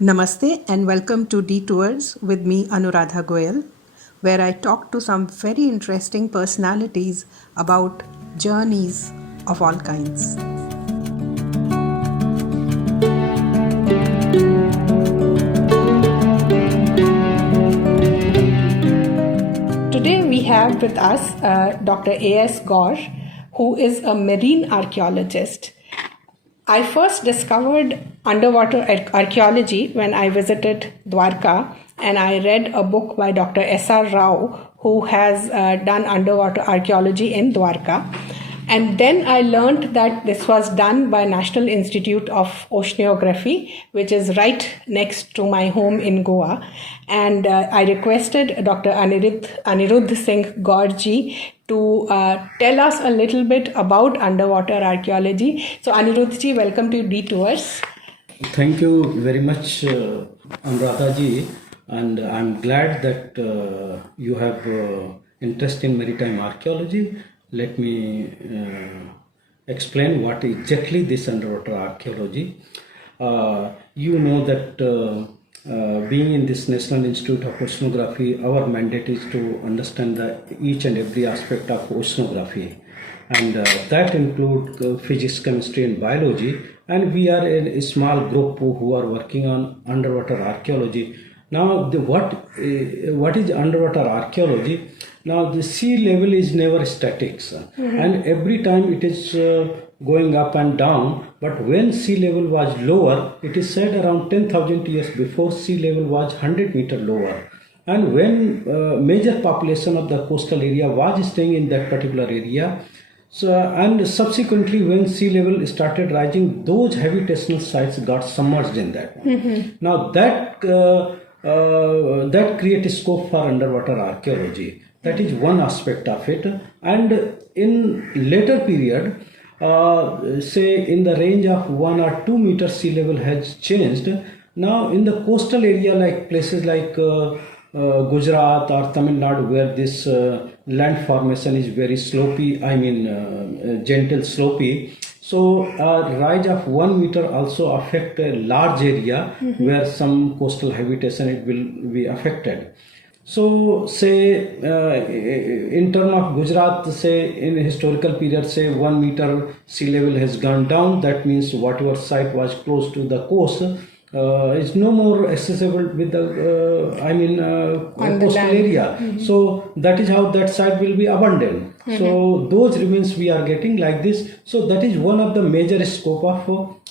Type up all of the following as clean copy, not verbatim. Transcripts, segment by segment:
Namaste and welcome to Detours with me Anuradha Goyal, where I talk to some very interesting personalities about journeys of all kinds. Today we have with us Dr. A S Gaur, who is a marine archaeologist. I first discovered underwater archaeology when I visited Dwarka, and I read a book by Dr. S.R. Rao, who has done underwater archaeology in Dwarka. And then I learned that this was done by National Institute of Oceanography, which is right next to my home in Goa. And I requested Dr. Anirudh Singh Gaurji to tell us a little bit about underwater archaeology. So Anirudhji, welcome to Detours. Thank you very much, Anuradha ji, and I'm glad that you have interest in maritime archaeology. Let me explain what exactly this underwater archaeology. You know that being in this National Institute of Oceanography, our mandate is to understand each and every aspect of oceanography, and that include physics, chemistry and biology, and we are a small group who are working on underwater archaeology. Now, what is underwater archaeology? Now, the sea level is never static, and every time it is going up and down. But when sea level was lower, it is said around 10,000 years before, sea level was 100 meter lower. And when major population of the coastal area was staying in that particular area, so, and subsequently when sea level started rising, those habitational sites got submerged in that one. Now that creates scope for underwater archaeology. That is one aspect of it. And in later period, say in the range of 1 or 2 meters sea level has changed. Now in the coastal area, like places like Gujarat or Tamil Nadu, where this land formation is very slopy, gentle slopy. So a rise of 1 meter also affect a large area where some coastal habitation it will be affected. So say in terms of Gujarat, say in historical period, say 1 meter sea level has gone down. That means whatever site was close to the coast is no more accessible with the coastal area. So that is how that site will be abandoned. So those remains we are getting like this. So that is one of the major scope of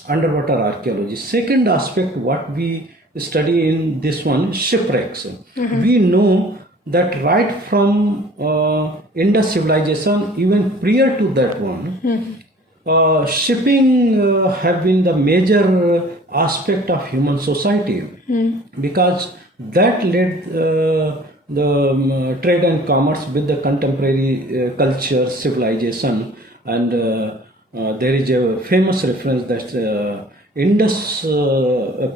underwater archaeology. Second aspect what we study in this one, shipwrecks. We know that right from Indus civilization, even prior to that one, shipping have been the major aspect of human society, because that led the trade and commerce with the contemporary culture, civilization, and there is a famous reference that Indus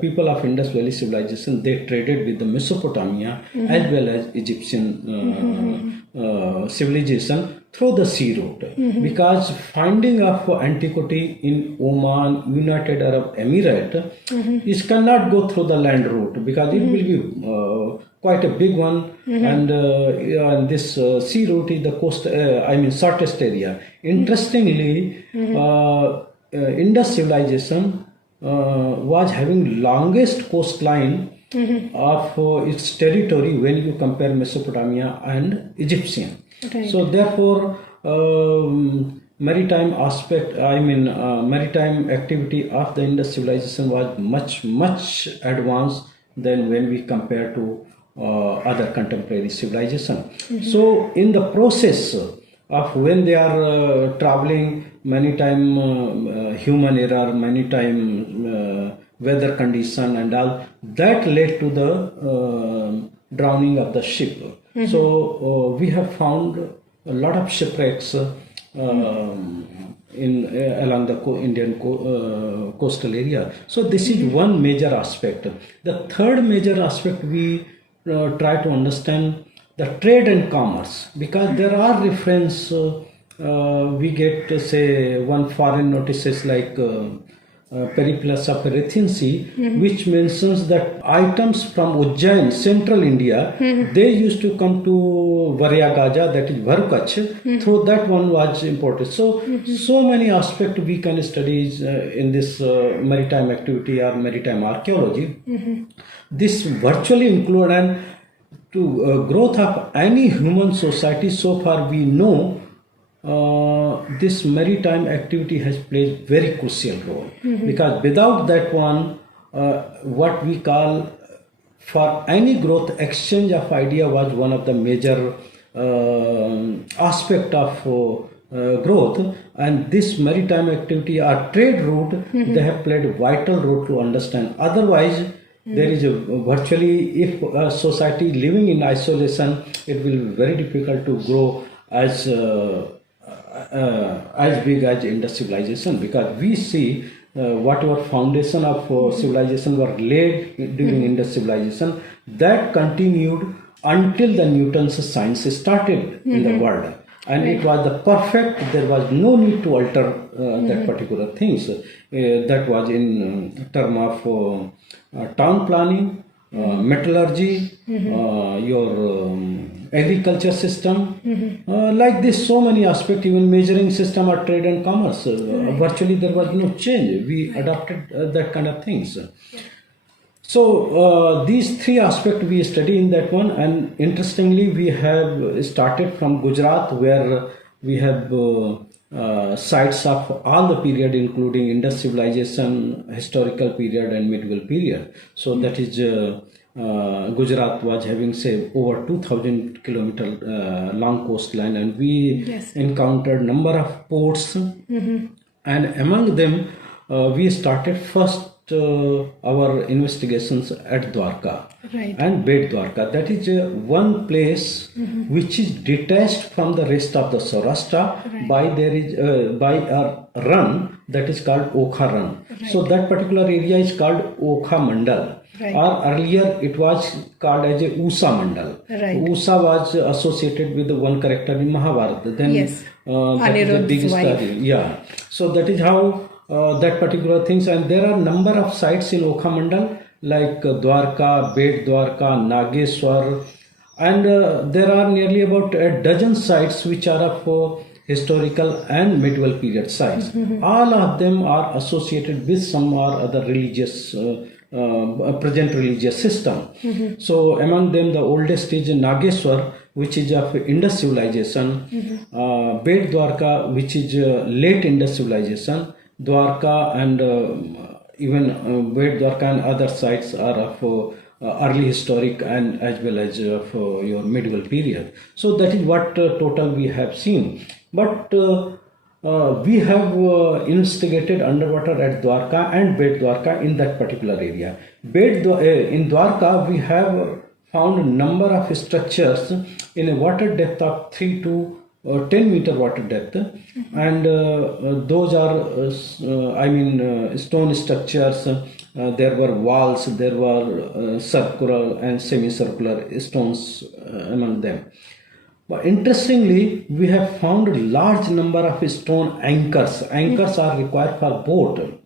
people of Indus Valley civilization, they traded with the Mesopotamia as well as Egyptian civilization through the sea route, because finding of antiquity in Oman, United Arab Emirates, it cannot go through the land route because it will be quite a big one, and this sea route is the shortest area. Interestingly, Indus civilization was having longest coastline of its territory when you compare Mesopotamia and Egyptian. Right. So therefore, maritime activity of the Indus civilization was much advanced than when we compare to other contemporary civilization. So in the process of when they are traveling, many time human error, many time weather condition and all, that led to the drowning of the ship. So we have found a lot of shipwrecks along the Indian coastal area. So this is one major aspect. The third major aspect we try to understand the trade and commerce, because there are reference we get say one foreign notices like Periplus of Erythraean Sea, which mentions that items from Ujjain, central India, they used to come to Varyagaja, that is Bharukach, through that one was imported. So, so many aspects we can study in this maritime activity or maritime archaeology. This virtually include and to growth of any human society. So far we know this maritime activity has played very crucial role, because without that one, what we call for any growth, exchange of idea was one of the major aspect of growth, and this maritime activity or trade route, they have played a vital role to understand. Otherwise, there is a virtually, if a society living in isolation, it will be very difficult to grow as big as Indus civilization, because we see whatever foundation of civilization were laid during Indus civilization, that continued until the Newton's science started in the world, and it was the perfect. There was no need to alter that particular things. That was in term of town planning, metallurgy, your agriculture system, like this, so many aspects, even measuring system or trade and commerce. Virtually there was no change. We adopted that kind of things. So these three aspects we study in that one, and interestingly we have started from Gujarat, where we have sites of all the period, including Indus civilization, historical period and medieval period. So that is Gujarat was having, say, over 2,000 kilometer long coastline, and we encountered number of ports, and among them we started first our investigations at Dwarka and Bed Dwarka. That is one place which is detached from the rest of the Saurashtra by a run that is called Okha run. So that particular area is called Okha Mandal. Or earlier it was called as a Usa Mandal. Usa was associated with one character in Mahabharata. Then that is the big story. Yeah. So that is how that particular things, and there are number of sites in Okha Mandal like Dwarka, Bet Dwarka, Nageshwar, and there are nearly about a dozen sites which are of historical and medieval period sites. All of them are associated with some or other religious present religious system. So among them the oldest is Nageshwar, which is of Indus civilization, Bet Dwarka, which is late Indus civilization, Dwarka and even Bet Dwarka and other sites are of early historic and as well as of your medieval period. So that is what total we have seen. But we have investigated underwater at Dwarka and Bet Dwarka in that particular area. In Dwarka we have found a number of structures in a water depth of 3 to 10 meter water depth, and those are stone structures. There were walls, there were circular and semicircular stones among them. But interestingly, we have found a large number of stone anchors. Anchors are required for boat.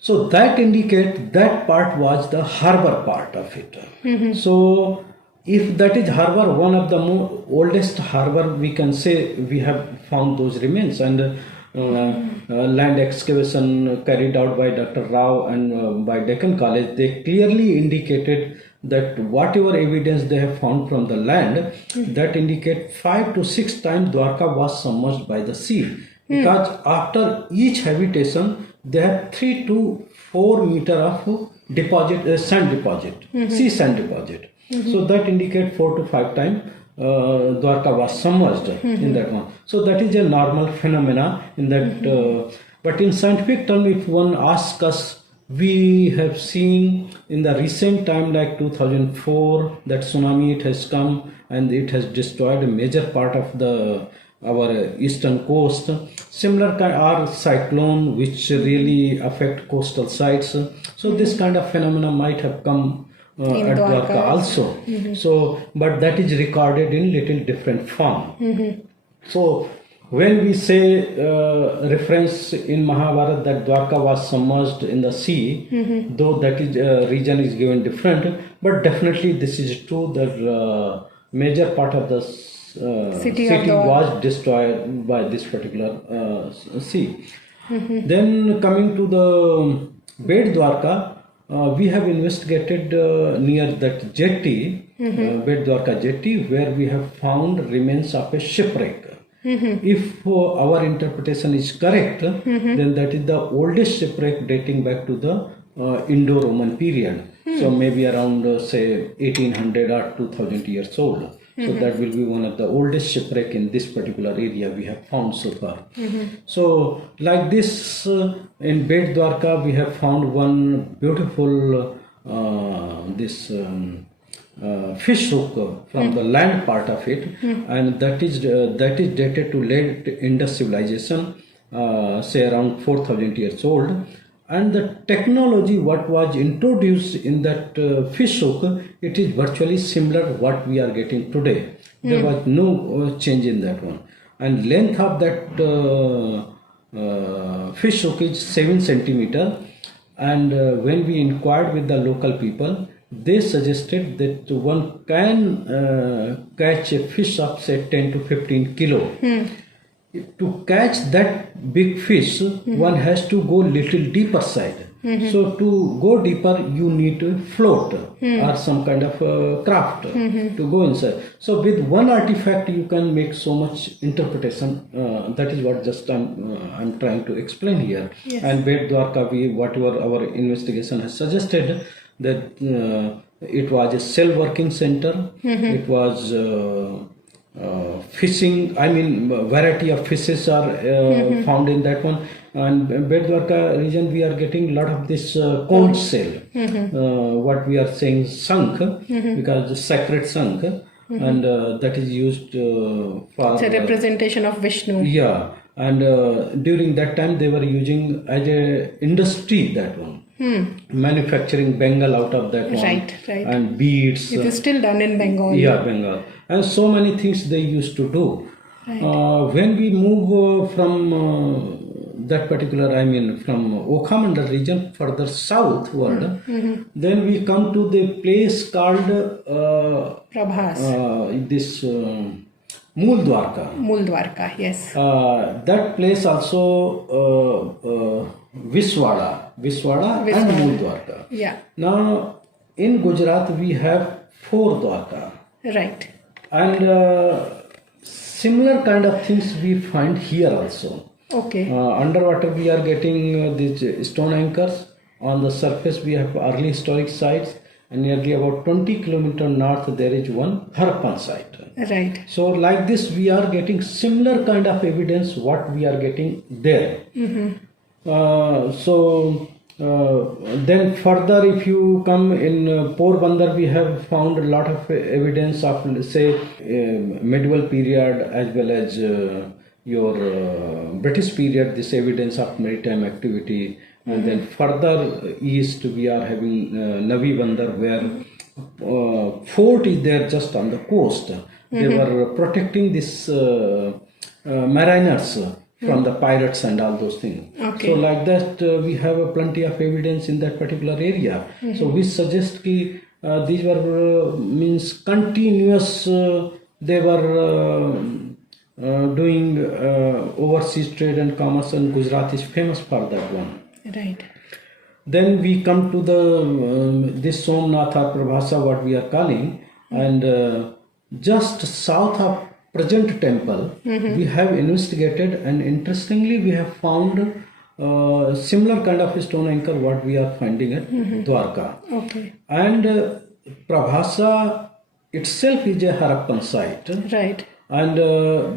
So that indicate that part was the harbor part of it. So if that is harbor, one of the oldest harbor, we can say we have found those remains, and land excavation carried out by Dr. Rao and by Deccan College, they clearly indicated that whatever evidence they have found from the land, that indicate 5 to 6 times Dwarka was submerged by the sea. Because after each habitation, they have 3 to 4 meter of deposit, sand deposit, sea sand deposit. So that indicate 4 to 5 times Dwarka was submerged in that one. So that is a normal phenomena in that. But in scientific term, if one asks us, we have seen in the recent time, like 2004, that tsunami, it has come and it has destroyed a major part of our eastern coast. Similar kind are cyclone which really affect coastal sites. So this kind of phenomena might have come at Dwarka also. So, but that is recorded in little different form. So when we say reference in Mahabharata that Dwarka was submerged in the sea, though that is region is given different, but definitely this is true that major part of the city was destroyed by this particular sea. Then coming to the Bed Dwarka, we have investigated near that jetty, Bed Dwarka jetty, where we have found remains of a shipwreck. If our interpretation is correct, then that is the oldest shipwreck dating back to the Indo-Roman period. So maybe around say 1800 or 2000 years old. So that will be one of the oldest shipwreck in this particular area we have found so far. So like this, in Bed Dwarka we have found one beautiful fish hook from the land part of it, and that is dated to late Indus civilization, say around 4000 years old. And the technology what was introduced in that fish hook, it is virtually similar what we are getting today. There was no change in that one. And length of that fish hook is 7 centimeter. And when we inquired with the local people, they suggested that one can catch a fish of say 10 to 15 kilo. To catch that big fish, one has to go little deeper side. So to go deeper, you need to float or some kind of craft to go inside. So with one artifact, you can make so much interpretation. That is what just I'm trying to explain here. Yes. And Bed Dwarka, whatever our investigation has suggested, that it was a cell working center. It was fishing, variety of fishes are found in that one. And Bed Dwarka region, we are getting a lot of this conch shell, what we are saying sunk, because the sacred sunk, and that is used for... It's a representation of Vishnu. Yeah, and during that time they were using as a industry that one. Manufacturing Bengal out of that one. Right. And beads. It is still done in Bengal. Yeah, Bengal. And so many things they used to do. Right. When we move from that particular, from Okhamandal region further southward, then we come to the place called Prabhas. This Mool Dwarka, yes. That place also Viswada and Mool Dwarka. Yeah. Now in Gujarat we have 4 Dwarka. Right. And similar kind of things we find here also. Okay. Underwater we are getting these stone anchors. On the surface we have early historic sites, and nearly about 20 kilometers north there is one Harappan site. Right. So like this we are getting similar kind of evidence what we are getting there. Then further if you come in Porbandar, we have found a lot of evidence of say medieval period as well as your British period, this evidence of maritime activity. And then further east we are having Navi Bandar, where fort is there just on the coast. They were protecting this mariners from the pirates and all those things. Okay. So like that we have plenty of evidence in that particular area. So we suggest that these were means continuous, they were doing overseas trade and commerce, and Gujarat is famous for that one. Right. Then we come to the this Somnath or Prabhasa, what we are calling, and just south of present temple, we have investigated, and interestingly we have found similar kind of stone anchor what we are finding at Dwarka. Okay. And Prabhasa itself is a Harappan site. Right. And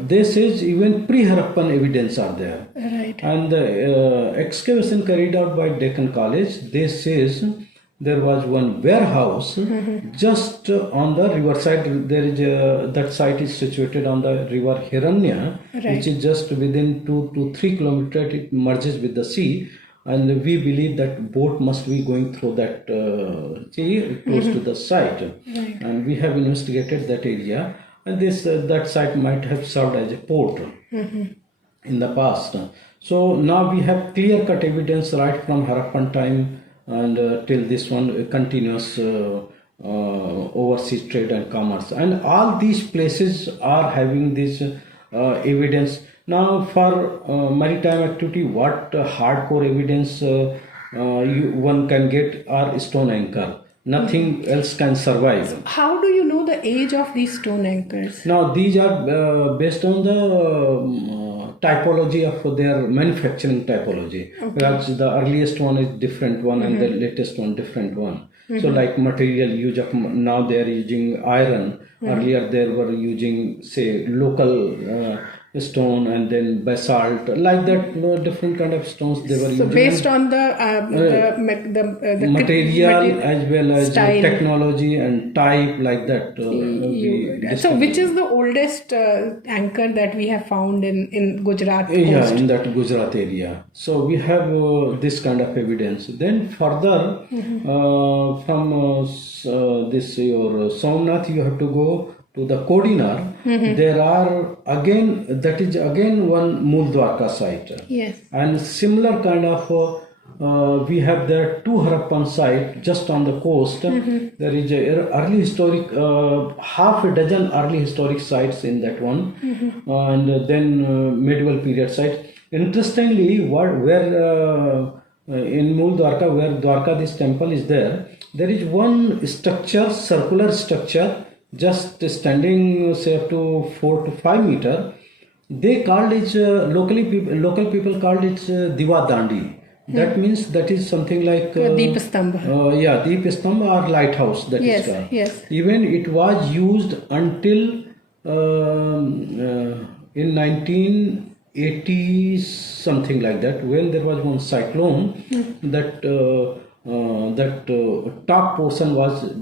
they says even pre-Harappan evidence are there. Right. And the excavation carried out by Deccan College, they says there was one warehouse just on the riverside. There is that site is situated on the river Hiranya, which is just within 2 to 3 kilometers. It merges with the sea, and we believe that boat must be going through that sea close to the site. Right. And we have investigated that area, and this that site might have served as a port. in the past. So now we have clear-cut evidence right from Harappan time and till this one continuous overseas trade and commerce, and all these places are having this evidence. Now for maritime activity, what hardcore evidence one can get are stone anchor. Nothing else can survive. How do you know the age of these stone anchors? Now these are based on the typology of their manufacturing typology. Okay. Because the earliest one is different one and the latest one different one. So like material use of, now they are using iron. Earlier they were using say local stone and then basalt, like that, different kind of stones they were using. So based on the material as well as style. technology and type, like that. So which is the oldest anchor that we have found in Gujarat coast? Yeah, in that Gujarat area. So we have this kind of evidence. Then further from this your Somnath, you have to go to the Kodinar. There are again, that is again one Mool Dwarka site. Yes. And similar kind of we have there two Harappan site just on the coast. There is a early historic, half a dozen early historic sites in that one, and then medieval period sites. Interestingly, where in Mool Dwarka, where Dwarka this temple is there is one structure, circular structure, just standing say up to 4 to 5 meter. They called it local people called it Diva Dandi. That means that is something like Deep Stambha. yeah, Deep Stambha or lighthouse, that is called. Yes. Even it was used until in 1980 something like that, when there was one cyclone that top portion was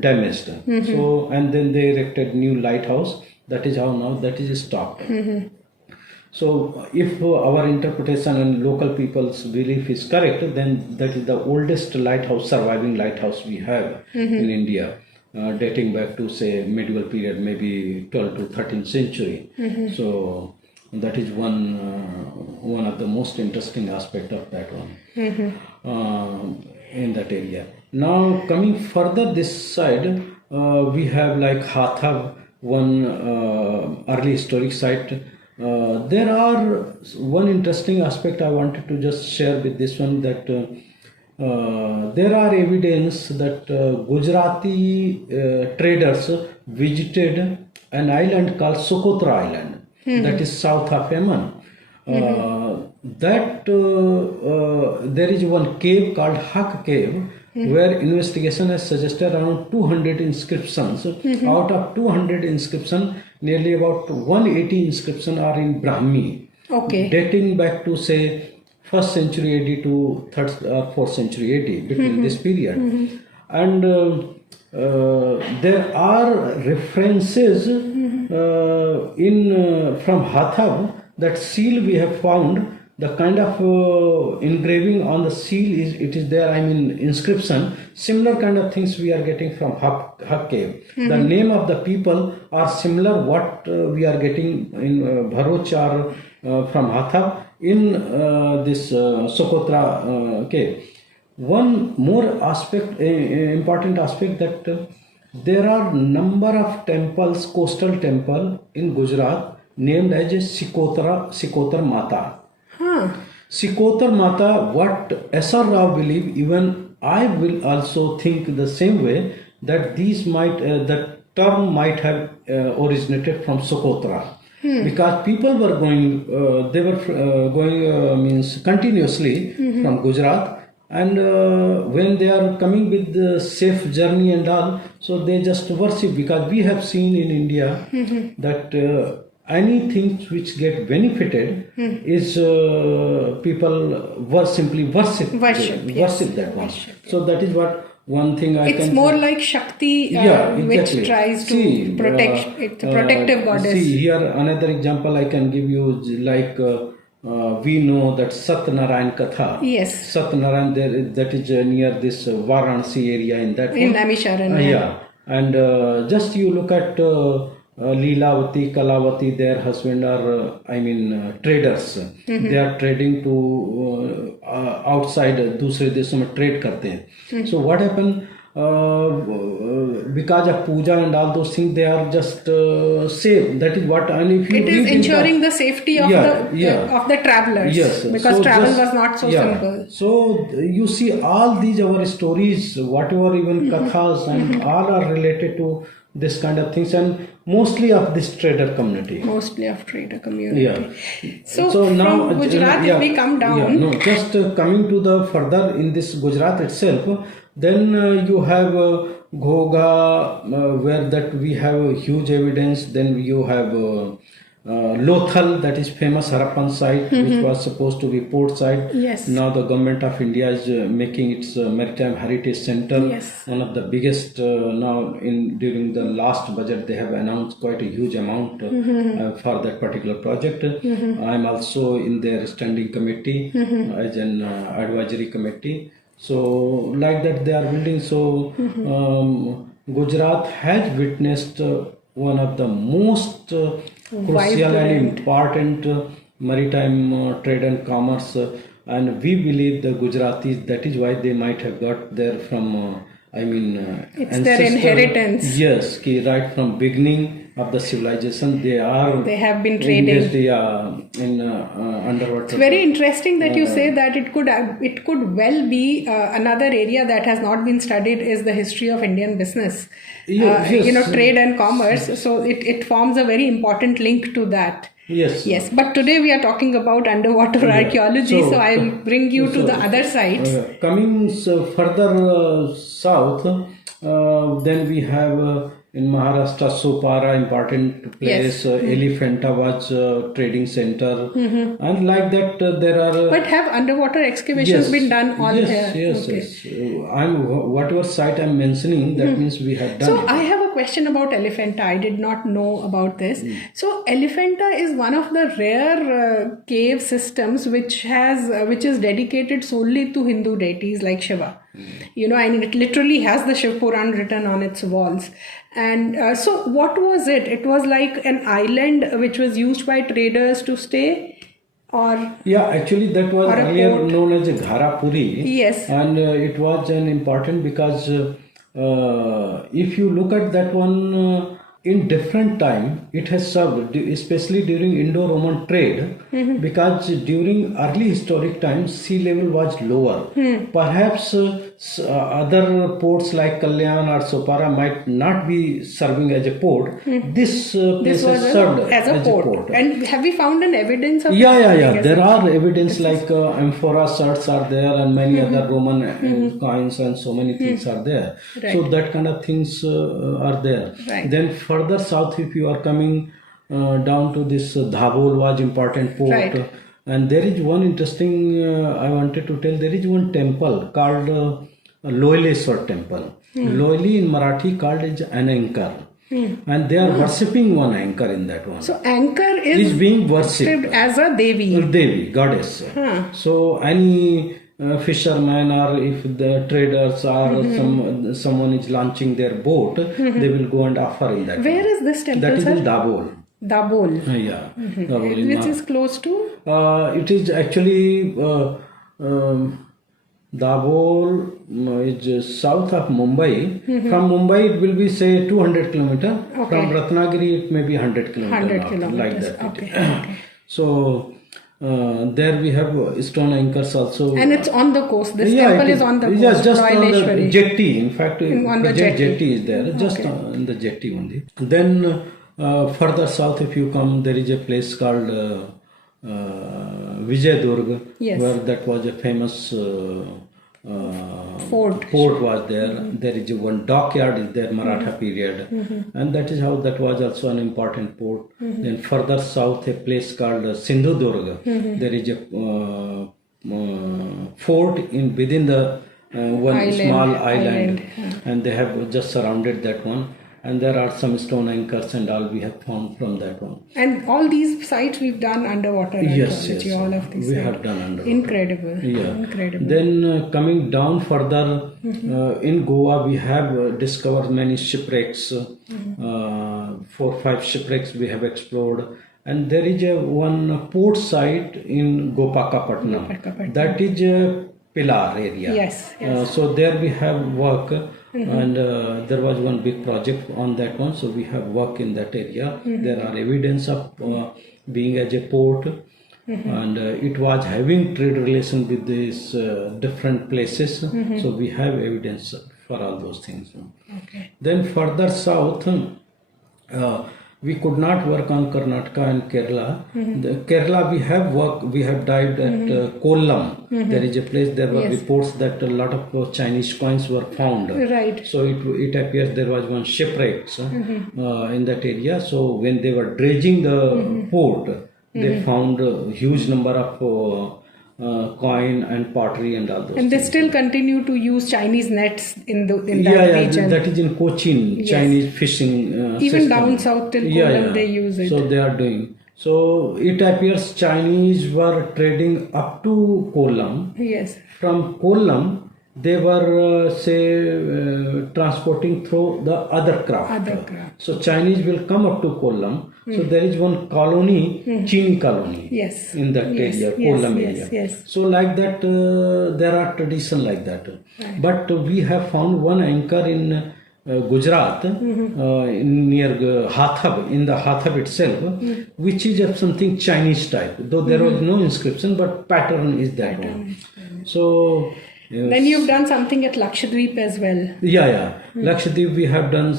damaged. So and then they erected new lighthouse. That is how now that is stopped. So if our interpretation and local people's belief is correct, then that is the oldest lighthouse, surviving lighthouse we have in India, dating back to say medieval period, maybe 12th to 13th century. So that is one of the most interesting aspect of that one in that area. Now coming further this side, we have like Hatha, one early historic site. There are one interesting aspect I wanted to just share with this one, that there are evidence that Gujarati traders visited an island called Socotra Island, that is south of Yemen. There is one cave called Hak Cave, where investigation has suggested around 200 inscriptions. Out of 200 inscriptions, nearly about 180 inscriptions are in Brahmi, dating back to say 1st century AD to 3rd or 4th century AD, between this period. And there are references from Hathab, that seal we have found. The kind of engraving on the seal is there, I mean inscription. Similar kind of things we are getting from Hak Cave. The name of the people are similar what we are getting in Bharuch or from Hathab in this Socotra cave. One more aspect, important aspect, that there are number of temples, coastal temple in Gujarat named as Sikotar Mata. Sikotar Mata, what S.R. Rao believe, even I will also think the same way, that these might, the term might have originated from Socotra. Because people were going, they were going means continuously from Gujarat, and when they are coming with the safe journey and all, so they just worship, because we have seen in India that anything which get benefited is people simply worship that one. So that is what one thing I can. It's more like Shakti, which tries to protect. It's a protective goddess. See here another example I can give you, like we know that Satnarayan Katha. Yes. Satnarayan, there, that is near this Varanasi area in that. In Namisharan. Yeah, and just you look at Leelavati, Kalavati, their husband are, traders. They are trading to outside, दूसरे देशों में trade करते हैं. So what happened? Because of puja and all those things, they are just safe. That is what, and if you it is ensuring the safety of the travelers. Yes, because so travel was not so simple. So you see, all these our stories, whatever even kathas, and all are related to this kind of things, and mostly of this trader community. Yeah. So now Gujarat, if we come down, just coming to the further in this Gujarat itself, then you have Ghoga, where that we have huge evidence. Then you have Lothal, that is famous Harappan site, which was supposed to be port site. Yes. Now the government of India is making its maritime heritage center. Yes. One of the biggest now during the last budget, they have announced quite a huge amount for that particular project. I am also in their standing committee as an advisory committee. So like that they are building. So Gujarat has witnessed one of the most crucial and important maritime trade and commerce, and we believe the Gujaratis, that is why they might have got there from it's their inheritance. Yes, right from beginning of the civilization, they have been trading in underwater. It's very interesting that you say that it could well be another area that has not been studied is the history of Indian business. Yes. Trade and commerce. So it forms a very important link to that. Yes. But today we are talking about underwater archaeology, so I'll bring you to the other sites. Coming further south, then we have in Maharashtra, Sopara, important place. Elephanta was trading center, and like that there are. But have underwater excavations been done on here? Yes. Whatever site I'm mentioning, that means we have done. So I have a question about Elephanta. I did not know about this. So Elephanta is one of the rare cave systems which is dedicated solely to Hindu deities like Shiva. It literally has the Shiv Puran written on its walls. And so what was it? It was like an island which was used by traders to stay? Actually that was earlier known as Gharapuri. Yes. And it was an important because if you look at that one, in different time it has served, especially during Indo-Roman trade, because during early historic times sea level was lower. Perhaps other ports like Kalyan or Sopara might not be serving as a port. This place has served as a port. And have we found an evidence of Yeah. There are evidence like amphora shards are there, and many other Roman coins, and so many things are there. Right. So that kind of things are there. Right. Then further south, if you are coming down to this Dhabol was important port. Right. And there is one interesting, I wanted to tell, there is one temple called Loileswar temple. Loili in Marathi called as an anchor. And they are worshipping one anchor in that one. So anchor is being worshipped as a Devi. Devi, goddess. So any fisherman, or if the traders or someone is launching their boat, they will go and offer in that. Where is this temple, That is sir? in Dabol. Dabol, which is close to? It is actually Dabol is south of Mumbai. From Mumbai it will be say 200 kilometers. From Ratnagiri it may be 100 kilometers. 100 kilometers. Like that. Okay. So there we have stone anchors also. And it's on the coast. This temple is on the coast. Yeah, just on the jetty. In fact, on the jetty is there. Just on the jetty only. Then further south, if you come, there is a place called Vijayadurga, where that was a famous fort was there. There is one dockyard is there, Maratha period, and that is how that was also an important port. Then further south, a place called Sindhudurga. There is a fort within the one small island, and they have just surrounded that one. And there are some stone anchors and all we have found from that one. And all these sites we've done underwater. Yes. All of these. We have done underwater. Incredible. Yeah. Incredible. Then coming down further, in Goa we have discovered many shipwrecks. 4-5 shipwrecks we have explored. And there is one port site in Gopakapatnam. That is a Pilar area. Yes. So there we have work, and there was one big project on that one. So we have work in that area. There are evidence of being as a port, and it was having trade relation with these different places. So we have evidence for all those things. Okay. Then further south, we could not work on Karnataka and Kerala. The Kerala we have dived at Kollam. There is a place, there were reports that a lot of Chinese coins were found. Right. So it appears there was one shipwreck in that area. So when they were dredging the port, they found a huge number of coin and pottery and all those And they things. still continue to use Chinese nets in that region. That is in Cochin, Chinese fishing Even system. down south till Kollam they use it. So they are doing. So it appears Chinese were trading up to Kollam. Yes. From Kollam, they were transporting through the other craft. So Chinese will come up to Kollam. So there is one colony, Chini colony, in that area, Kollam area. Yes. So like that, there are traditions like that. Right. But we have found one anchor in Gujarat, near Hathab, in the Hathab itself, which is of something Chinese type. Though there was no inscription, but pattern is that one. So then you've done something at Lakshadweep as well. Lakshadweep we have done,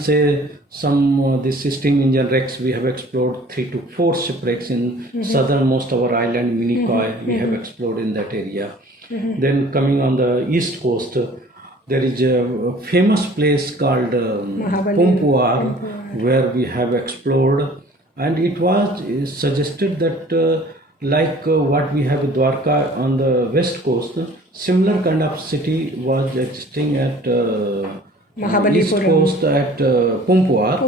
some the steam engine wrecks. We have explored 3 to 4 shipwrecks in southernmost our island, Minikoi. We have explored in that area. Then coming on the east coast, there is a famous place called Pumpuar, where we have explored, and it was suggested that like what we have Dwarka on the west coast, similar kind of city was existing at Mahabalipuram. East coast at Pumpuar.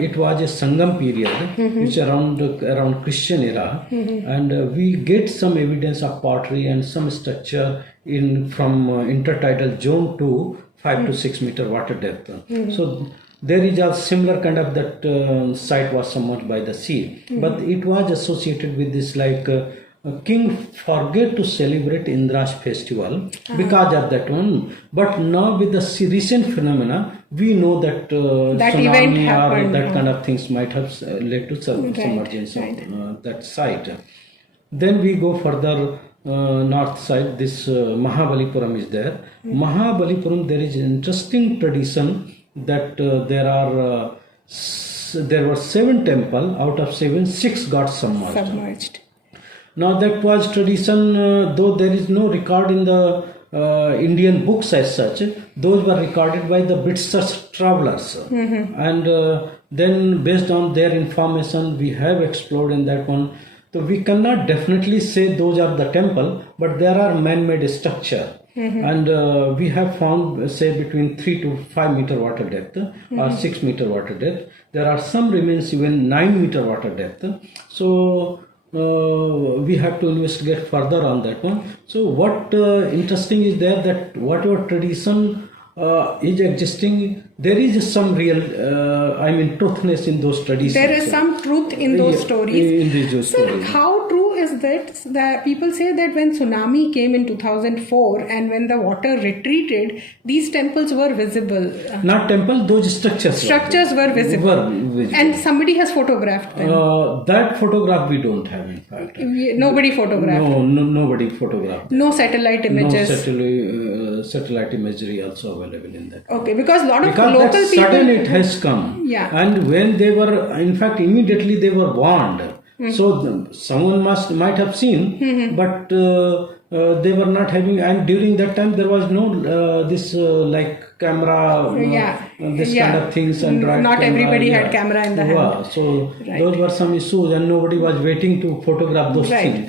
It was a Sangam period, which around Christian era, and we get some evidence of pottery and some structure from intertidal zone to 5 to 6 meter water depth. So there is a similar kind of that site was submerged by the sea, but it was associated with this like king forget to celebrate Indra's festival because of that one. But now with the recent phenomena, we know that that tsunami event happened, or that kind of things might have led to submergence of that site. Then we go further north side. This Mahabalipuram is there. Mahabalipuram, there is an interesting tradition that there were 7 temples. Out of 7, 6 got submerged. Now that was tradition, though there is no record in the Indian books as such. Those were recorded by the British travelers, and then based on their information, we have explored in that one. So we cannot definitely say those are the temple, but there are man-made structure. And we have found, say, between 3 to 5 meter water depth or 6 meter water depth. There are some remains even 9 meter water depth. So we have to investigate further on that one. So what interesting is there that whatever tradition is existing, there is some real, truthness in those traditions. There is some truth in those stories. So how true is that people say that when tsunami came in 2004 and when the water retreated, these temples were visible. Not temple, those structures. Structures were visible. And somebody has photographed them. That photograph we don't have, in fact. Nobody photographed. No, nobody photographed. No satellite images. No satellite imagery also available in that. Okay, because a lot of because local that people. Sudden it has come. Yeah. And when they were, in fact, immediately they were warned. So someone might have seen, but they were not having. And during that time, there was no this like camera, kind of things, and not everybody had camera in the hand. So those were some issues, and nobody was waiting to photograph those things.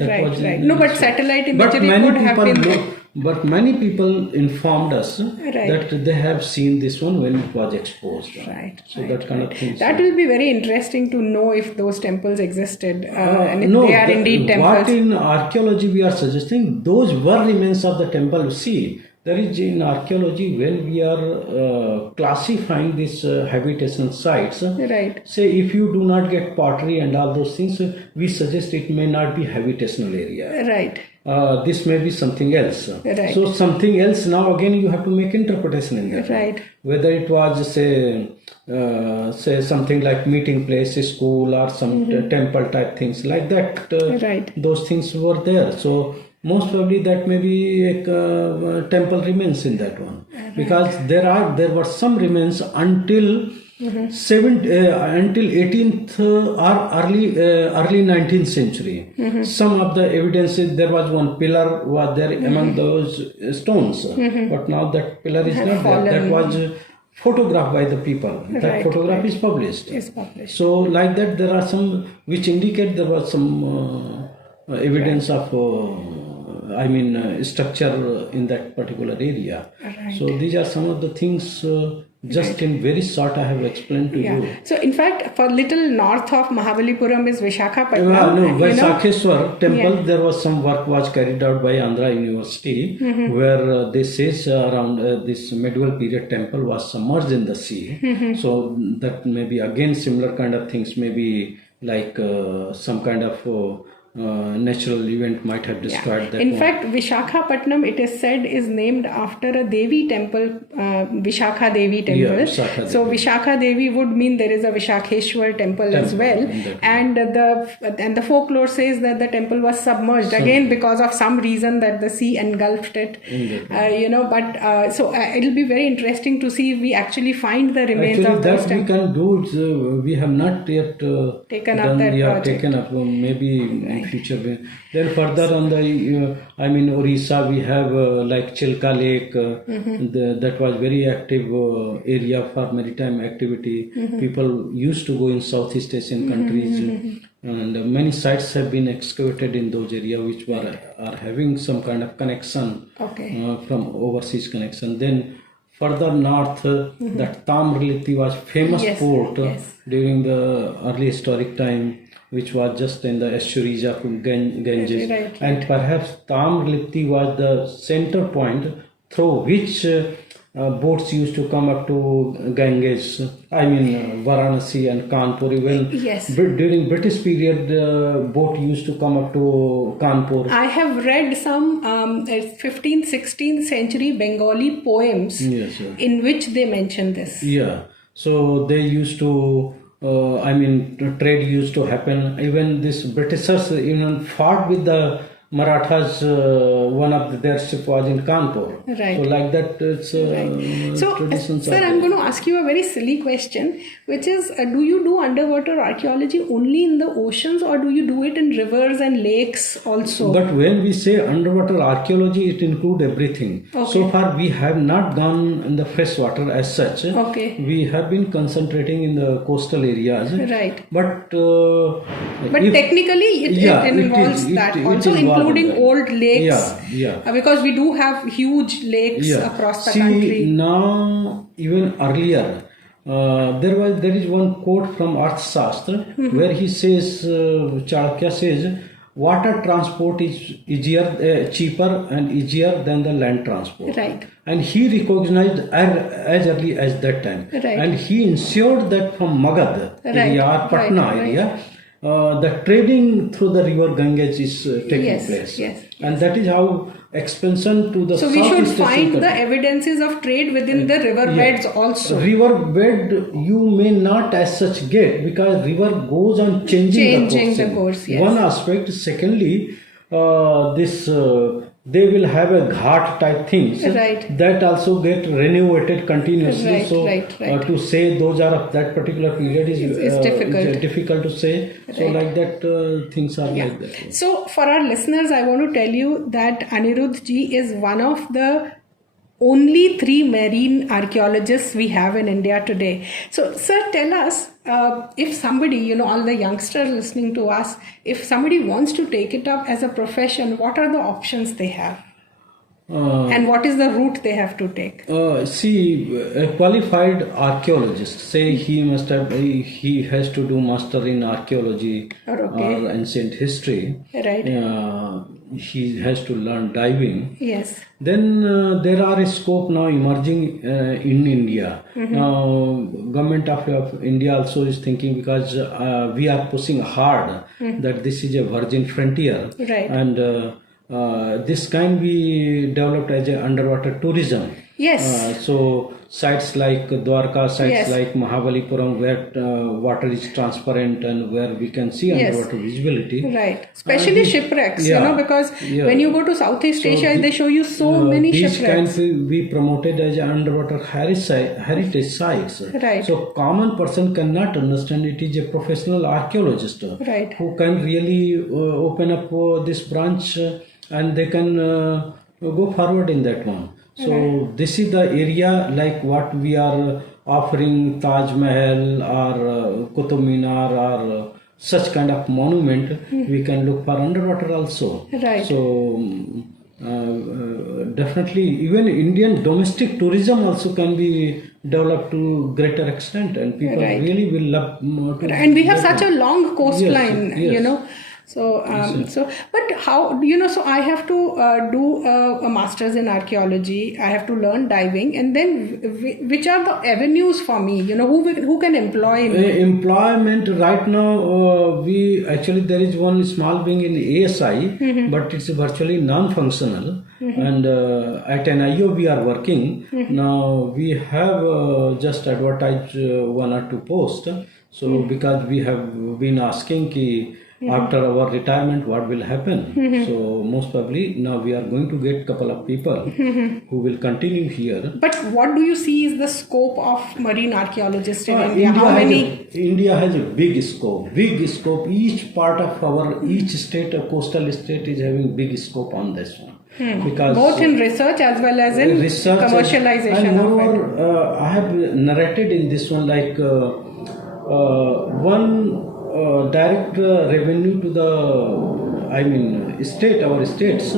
No, but satellite imagery would have been. But many people informed us that they have seen this one when it was exposed. So that kind of thing. That will be very interesting to know if those temples existed and if they are indeed temples. What in archaeology we are suggesting, those were remains of the temple. See, there is in archaeology when we are classifying these habitational sites. Right. Say if you do not get pottery and all those things, we suggest it may not be habitational area. Right. This may be something else. Right. So something else, now again you have to make interpretation in that. Right. Whether it was say something like meeting place, a school, or some temple type things like that. Right. Those things were there. So most probably that may be a temple remains in that one. Right. Because there were some remains until until 18th or early 19th century. Some of the evidences, there was one pillar was there among those stones, but now that pillar is not there. That was photographed by the people. That photograph is published. So like that, there are some which indicate there was some evidence of structure in that particular area. Right. So these are some of the things just in very short I have explained to you. So in fact, for little north of Mahabalipuram is Vishakhapatnam. Vaisakeshwar temple, there was some work was carried out by Andhra University where they says around this medieval period temple was submerged in the sea. So that may be again similar kind of things, maybe like some kind of natural event might have destroyed that. In fact, Vishakhapatnam, it is said, is named after a Devi temple, Vishakha Devi temple. So Vishakha Devi would mean there is a Vishakheshwar temple as well. And the folklore says that the temple was submerged again because of some reason that the sea engulfed it. So it'll be very interesting to see if we actually find the remains of those temples. We can do. We have not yet taken up that project. Taken up maybe. Future. Then further on the Orissa, we have like Chilka Lake. That was very active area for maritime activity. People used to go in Southeast Asian countries, and many sites have been excavated in those areas which are having some kind of connection from overseas connection. Then further north, that Tamralipti was famous port during the early historic time, which was just in the estuaries of Ganges. And perhaps Tamralipti was the center point through which boats used to come up to Ganges, Varanasi and Kanpur. Even during British period, boat used to come up to Kanpur. I have read some 15th, 16th century Bengali poems in which they mention this. Yeah, so they used to trade used to happen. Even this Britishers even fought with the Marathas. One of their ship was in Kanpur. Right. So like that, it's so, traditions. Sir, I'm going to ask you a very silly question, which is, do you do underwater archaeology only in the oceans, or do you do it in rivers and lakes also? But when we say underwater archaeology, it includes everything. So far, we have not gone in the freshwater as such. We have been concentrating in the coastal areas. Right. But technically, it involves that also, including old lakes. Because we do have huge lakes across the country. Now, even earlier, there is one quote from Arthashastra where he says, Chanakya says, water transport is cheaper and easier than the land transport. Right. And he recognized as early as that time. Right. And he ensured that from Magad area, Patna area, the trading through the river Ganges is taking place. And that is how expansion to the so we should find the evidences of trade within the river beds also. River bed you may not as such get, because river goes on changing the course. One aspect. Secondly, they will have a ghat type things that also get renovated continuously. To say those are of that particular period is difficult to say. So like that, things are like that. So for our listeners, I want to tell you that Anirudh ji is one of the only 3 marine archaeologists we have in India today. So, sir, tell us, if somebody, all the youngsters listening to us, if somebody wants to take it up as a profession, what are the options they have? And what is the route they have to take? See, a qualified archaeologist, say he has to do master in archaeology or ancient history. Right. He has to learn diving. Yes. Then there are a scope now emerging in India. Now, government of India also is thinking, because we are pushing hard that this is a virgin frontier, Right. and this can be developed as a underwater tourism. Yes. So sites like Dwarka, sites Yes. like Mahabalipuram, where water is transparent and where we can see Yes. underwater visibility. Right. Especially shipwrecks, because when you go to Southeast Asia, they show you so many these shipwrecks. can be promoted as underwater heritage sites. Right. So common person cannot understand. It is a professional archaeologist Right. who can really open up this branch, and they can go forward in that one. So this is the area like what we are offering, Taj Mahal or Qutub Minar or such kind of monument. We can look for underwater also. Right. So definitely even Indian domestic tourism also can be developed to greater extent, and people really will love to. And we have such a long coastline, Yes. So, but how, so I have to do a master's in archaeology, I have to learn diving, and then which are the avenues for me, who can employ me? Employment right now, there is one small wing in ASI, but it's virtually non-functional, and at NIO we are working. Now we have just advertised one or two posts, so because we have been asking after our retirement what will happen, so most probably now we are going to get couple of people who will continue here. But what do you see is the scope of marine archaeologists in India? How many? India has a big scope. Each part of each state, a coastal state, is having big scope on this one. Because both in research as well as in commercialization. And moreover, I have narrated in this one like one direct revenue to the state, our states,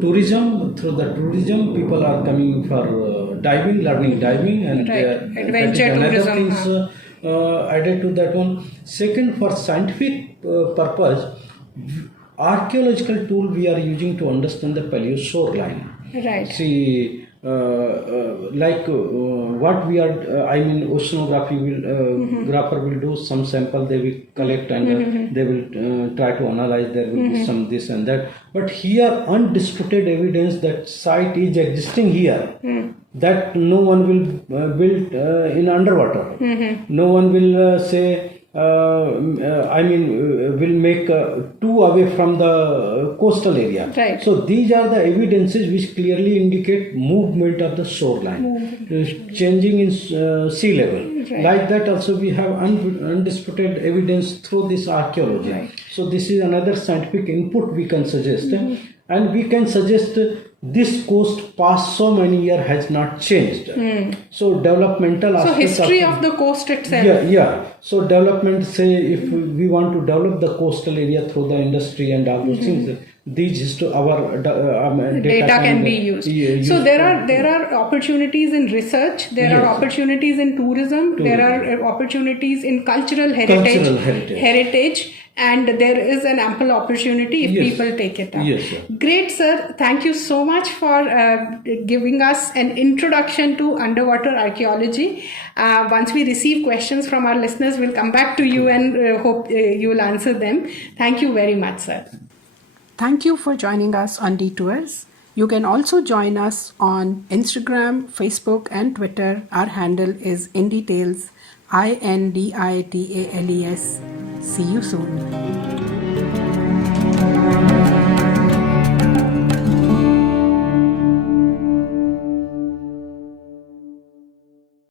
tourism. Through the tourism, people are coming for learning diving, and adventure tourism things added to that one. Second, for scientific purpose, archaeological tool we are using to understand the paleo shoreline. Right. See, what we are, oceanography grapher will do some sample, they will collect, and they will try to analyze. There will be some this and that. But here, undisputed evidence that site is existing here. That no one will build in underwater. No one will will make two away from the coastal area. Right. So these are the evidences which clearly indicate movement of the shoreline, changing in sea level. Right. Like that also we have undisputed evidence through this archaeology. Right. So this is another scientific input we can suggest, and we can suggest this coast past so many years has not changed. So developmental aspect. So history of the coast itself. Yeah. So development, say if we want to develop the coastal area through the industry and all those things, these our data can be used. So there are opportunities in research. There are opportunities in tourism. There are opportunities in cultural heritage. And there is an ample opportunity if people take it up. Yes, sir. Great, sir. Thank you so much for giving us an introduction to underwater archaeology. Once we receive questions from our listeners, we'll come back to you and hope you will answer them. Thank you very much, sir. Thank you for joining us on Detours. You can also join us on Instagram, Facebook, and Twitter. Our handle is IndiTales, IndiTales. See you soon.